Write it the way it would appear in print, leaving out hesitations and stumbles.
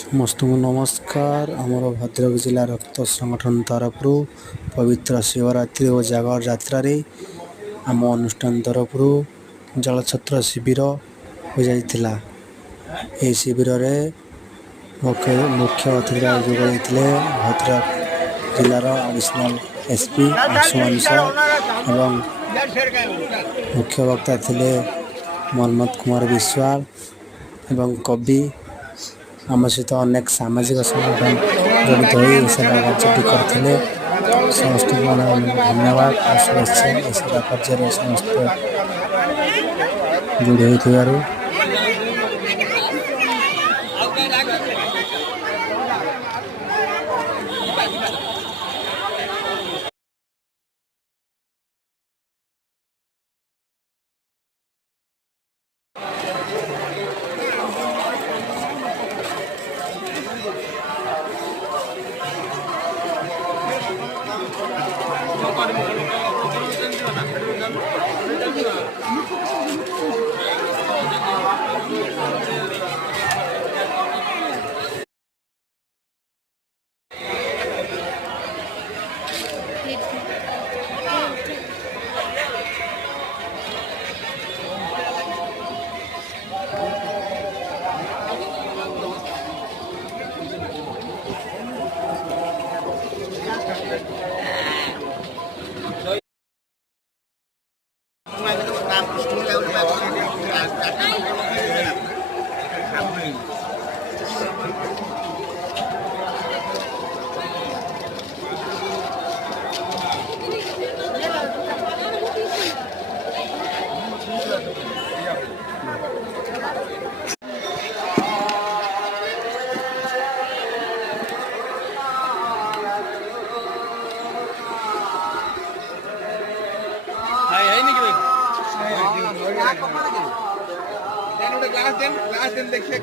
ସମସ୍ତଙ୍କୁ ନମସ୍କାର। ଆମର ଭଦ୍ରକ ଜିଲ୍ଲା ରକ୍ତ ସଂଗଠନ ତରଫରୁ ପବିତ୍ର ଶିବରାତ୍ରି ଓ ଜାଗର ଯାତ୍ରାରେ ଆମ ଅନୁଷ୍ଠାନ ତରଫରୁ ଜଳଛତ୍ର ଶିବିର ହୋଇଯାଇଥିଲା। ଏହି ଶିବିରରେ ମୁଖ୍ୟ ଅତିଥି ଭାବେ ଯୋଗ ଦେଇଥିଲେ ଭଦ୍ରକ ଜିଲ୍ଲାର ଆଡ଼ିସନାଲ ଏସ୍ପି ଆଶୁମାନ ସାର୍ ଏବଂ ମୁଖ୍ୟ ବକ୍ତା ଥିଲେ ମନ୍ମଥ କୁମାର ବିଶ୍ୱାଳ ଏବଂ କବି। ଆମ ସହିତ ଅନେକ ସାମାଜିକ ସଂଗଠନ ଜଡ଼ିତ ହୋଇ ଏ ସେବା କାର୍ଯ୍ୟଟି କରିଥିଲେ। ସମସ୍ତଙ୍କୁ ଅନେକ ଅନେକ ଧନ୍ୟବାଦ ଓ ଶୁଭେଚ୍ଛା ଏ ସେବା କାର୍ଯ୍ୟରେ ସମସ୍ତେ ଯୋଡ଼ି ହୋଇଥିବାରୁ। क्लास दिन देखिए